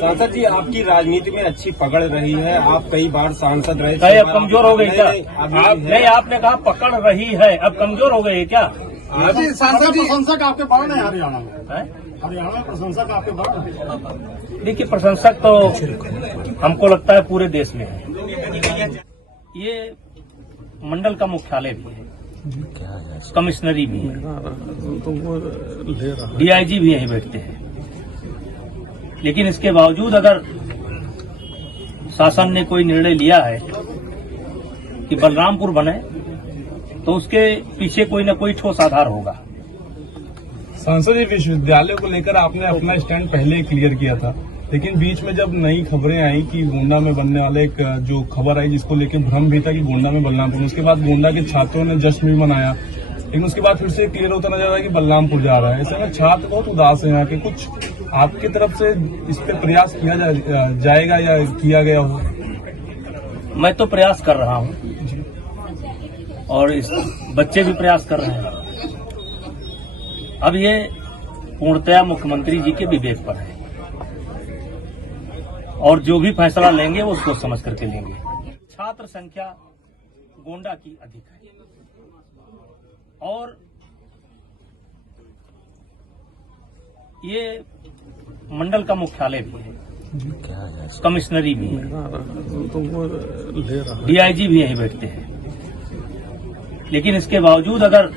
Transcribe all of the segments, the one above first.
सांसद जी, आपकी राजनीति में अच्छी पकड़ रही है, आप कई बार सांसद रहे। अब कमजोर हो गई क्या? नहीं, आपने कहा पकड़ रही है, अब कमजोर हो गई क्या? सांसद जी, प्रशंसक आपके बढ़ है हरियाणा में। हरियाणा में प्रशंसक आपके बढ़। देखिए, प्रशंसक तो हमको लगता है पूरे देश में है। ये मंडल का मुख्यालय भी है, कमिश्नरी भी है, डीआईजी भी यहीं बैठते हैं। लेकिन इसके बावजूद अगर शासन ने कोई निर्णय लिया है कि बलरामपुर बने, तो उसके पीछे कोई न कोई ठोस आधार होगा। सांसद जी, विश्वविद्यालय को लेकर आपने अपना स्टैंड पहले ही क्लियर किया था, लेकिन बीच में जब नई खबरें आई कि गोंडा में बनने वाले एक जो खबर आई जिसको लेकर भ्रम भी था कि गोंडा में बलरामपुर, उसके बाद गोंडा के छात्रों ने जश्न भी मनाया, लेकिन उसके बाद फिर से क्लियर होता नजर आ रहा है कि बलरामपुर जा रहा है। ऐसे में छात्र बहुत उदास है यहाँ के। कुछ आपकी तरफ से इस पे प्रयास किया जाएगा या किया गया हो? मैं तो प्रयास कर रहा हूँ और इस बच्चे भी प्रयास कर रहे हैं। अब ये पूर्णतया मुख्यमंत्री जी के विवेक पर है और जो भी फैसला लेंगे वो सोच समझ करके लेंगे। छात्र संख्या गोंडा की अधिक है और ये मंडल का मुख्यालय भी है, कमिश्नरी भी है, डीआईजी भी यहीं बैठते हैं। लेकिन इसके बावजूद अगर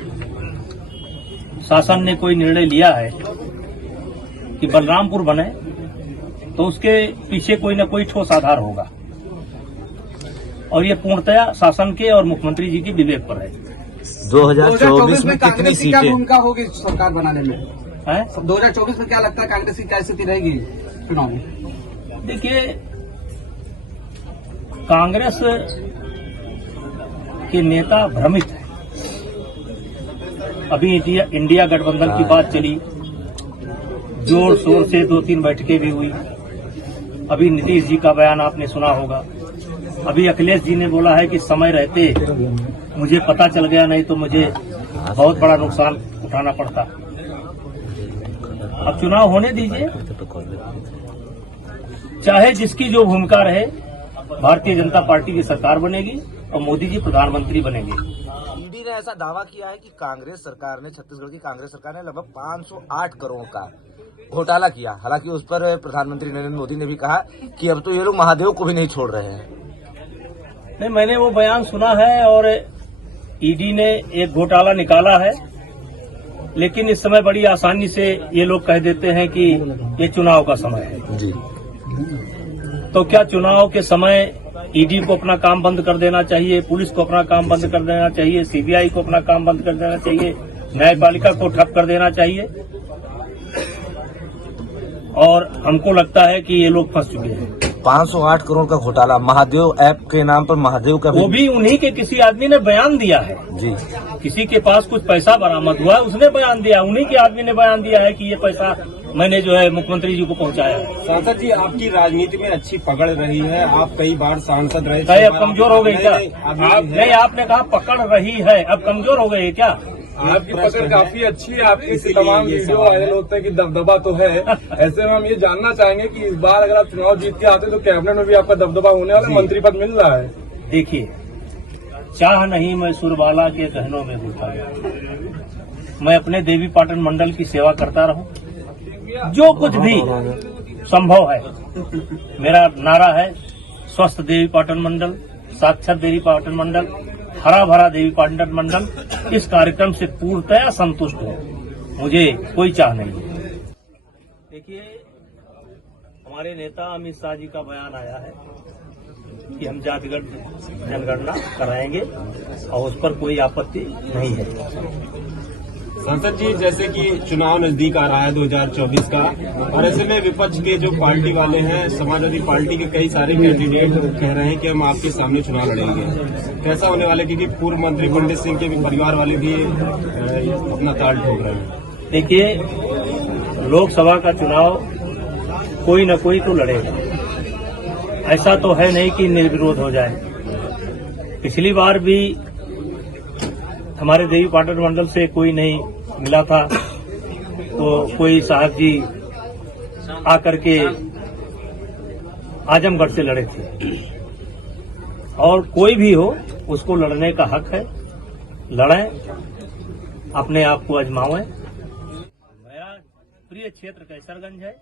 शासन ने कोई निर्णय लिया है कि बलरामपुर बने, तो उसके पीछे कोई न कोई ठोस आधार होगा और ये पूर्णतया शासन के और मुख्यमंत्री जी के विवेक पर है। 2024 में कांग्रेस की क्या भूमिका होगी सरकार बनाने में? 2024 में क्या लगता है कांग्रेस की क्या स्थिति रहेगी चुनाव में? देखिए, कांग्रेस के नेता भ्रमित है। अभी इंडिया गठबंधन की बात चली, जोर शोर से 2-3 बैठकें भी हुई। अभी नीतीश जी का बयान आपने सुना होगा। अभी अखिलेश जी ने बोला है कि समय रहते मुझे पता चल गया, नहीं तो मुझे बहुत बड़ा नुकसान उठाना पड़ता। अब चुनाव होने दीजिए, चाहे जिसकी जो भूमिका रहे, भारतीय जनता पार्टी की सरकार बनेगी और मोदी जी प्रधानमंत्री बनेंगे। ईडी ने ऐसा दावा किया है कि कांग्रेस सरकार ने, छत्तीसगढ़ की कांग्रेस सरकार ने लगभग 508 करोड़ का घोटाला किया। हालांकि उस पर प्रधानमंत्री नरेंद्र मोदी ने भी कहा कि अब तो ये लोग महादेव को भी नहीं छोड़ रहे हैं। नहीं, मैंने वो बयान सुना है और ईडी ने एक घोटाला निकाला है, लेकिन इस समय बड़ी आसानी से ये लोग कह देते हैं कि ये चुनाव का समय है जी। तो क्या चुनाव के समय ईडी को अपना काम बंद कर देना चाहिए, पुलिस को अपना काम बंद कर देना चाहिए, सीबीआई को अपना काम बंद कर देना चाहिए, न्यायपालिका को ठप कर देना चाहिए? और हमको लगता है कि ये लोग फंस चुके हैं। 508 करोड़ का घोटाला महादेव ऐप के नाम पर, महादेव का वो भी उन्हीं के किसी आदमी ने बयान दिया है जी। किसी के पास कुछ पैसा बरामद हुआ है, उसने बयान दिया, उन्हीं के आदमी ने बयान दिया है कि ये पैसा मैंने जो है मुख्यमंत्री जी को पहुंचाया है। सांसद जी, आपकी राजनीति में अच्छी पकड़ रही है, आप कई बार सांसद रहे। अब कमजोर हो गई क्या? नहीं, आपने कहा पकड़ रही है, अब कमजोर हो गई क्या? आपकी पकड़ काफी अच्छी है। आपकी तमाम वीडियो वायरल होते हैं कि दबदबा तो है। ऐसे में हम ये जानना चाहेंगे कि इस बार अगर आप चुनाव जीत के आते तो कैबिनेट में भी आपका दबदबा होने वाला, मंत्री पद मिल रहा है। देखिए, चाह नहीं मैं सुरबाला के गहनों में घुसा, मैं अपने देवी पाटन मंडल की सेवा करता रहूं। जो कुछ भी संभव है, मेरा नारा है स्वस्थ देवी पाटन मंडल, साक्षर देवी पाटन मंडल, हरा भरा देवी पाटन मंडल। इस कार्यक्रम से पूर्णतया संतुष्ट हूं, मुझे कोई चाह नहीं है। देखिए, हमारे नेता अमित शाह जी का बयान आया है कि हम जातिगत जनगणना कराएंगे और उस पर कोई आपत्ति नहीं है। सांसद जी, जैसे कि चुनाव नजदीक आ रहा है 2024 का, और ऐसे में विपक्ष के जो पार्टी वाले हैं, समाजवादी पार्टी के कई सारे कैंडिडेट कह रहे हैं कि हम आपके सामने चुनाव लड़ेंगे। कैसा होने वाला है? क्योंकि पूर्व मंत्री पंडित सिंह के भी परिवार वाले भी अपना ताल ठोक रहे हैं। देखिए, लोकसभा का चुनाव कोई न कोई तो लड़ेगा, ऐसा तो है नहीं कि निर्विरोध हो जाए। पिछली बार भी हमारे देवी पाटन मंडल से कोई नहीं मिला था, तो कोई साहब जी आकर के आजमगढ़ से लड़े थे और कोई भी हो उसको लड़ने का हक है, लड़ें, अपने आप को आजमावें। मेरा प्रिय क्षेत्र कैसरगंज है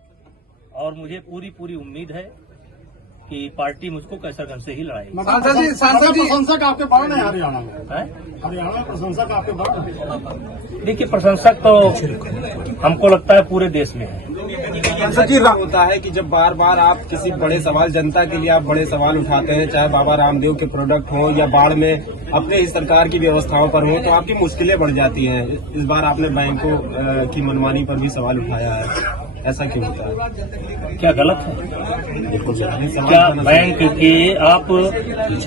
और मुझे पूरी उम्मीद है कि पार्टी मुझको कैसरगंज से ही लड़ाएगी। सांसद जी प्रशंसक आपके बढ़ है हरियाणा में। हैं? हरियाणा में प्रशंसक आपके बढ़। देखिए, प्रशंसक तो हमको लगता है पूरे देश में है। सांसद जी होता है कि जब बार बार आप किसी बड़े सवाल, जनता के लिए आप बड़े सवाल उठाते हैं, चाहे बाबा रामदेव के प्रोडक्ट हो या बाढ़ में अपने ही सरकार की व्यवस्थाओं पर हो, तो आपकी मुश्किलें बढ़ जाती हैं। इस बार आपने बैंकों की मनमानी पर भी सवाल उठाया है, ऐसा क्यों होता है? क्या गलत है? क्या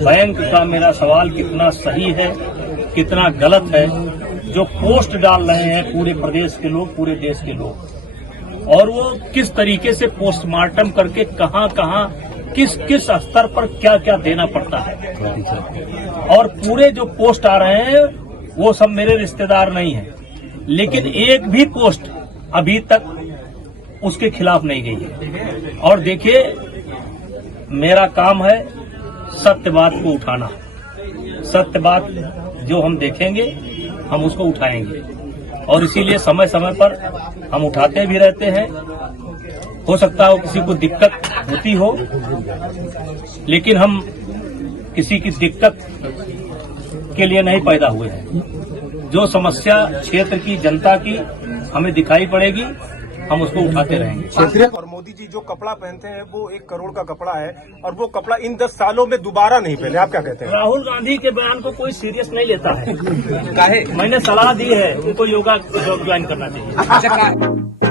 बैंक का मेरा सवाल कितना सही है, कितना गलत है? जो पोस्ट डाल रहे हैं पूरे प्रदेश के लोग, पूरे देश के लोग, और वो किस तरीके से पोस्टमार्टम करके कहां किस स्तर पर क्या क्या देना पड़ता है, और पूरे जो पोस्ट आ रहे हैं वो सब मेरे रिश्तेदार नहीं है, लेकिन एक भी पोस्ट अभी तक उसके खिलाफ नहीं गई है। और देखिए, मेरा काम है सत्य बात को उठाना। सत्य बात जो हम देखेंगे हम उसको उठाएंगे, और इसीलिए समय समय पर हम उठाते भी रहते हैं। हो सकता हो किसी को दिक्कत होती हो, लेकिन हम किसी की दिक्कत के लिए नहीं पैदा हुए हैं। जो समस्या क्षेत्र की, जनता की हमें दिखाई पड़ेगी, हम उसको उठाते रहेंगे। और मोदी जी जो कपड़ा पहनते हैं वो 1 करोड़ का कपड़ा है, और वो कपड़ा इन 10 सालों में दोबारा नहीं पहने। आप क्या कहते हैं? राहुल गांधी के बयान को कोई सीरियस नहीं लेता है। काहे? मैंने सलाह दी है उनको योगा ज्वाइन करना चाहिए।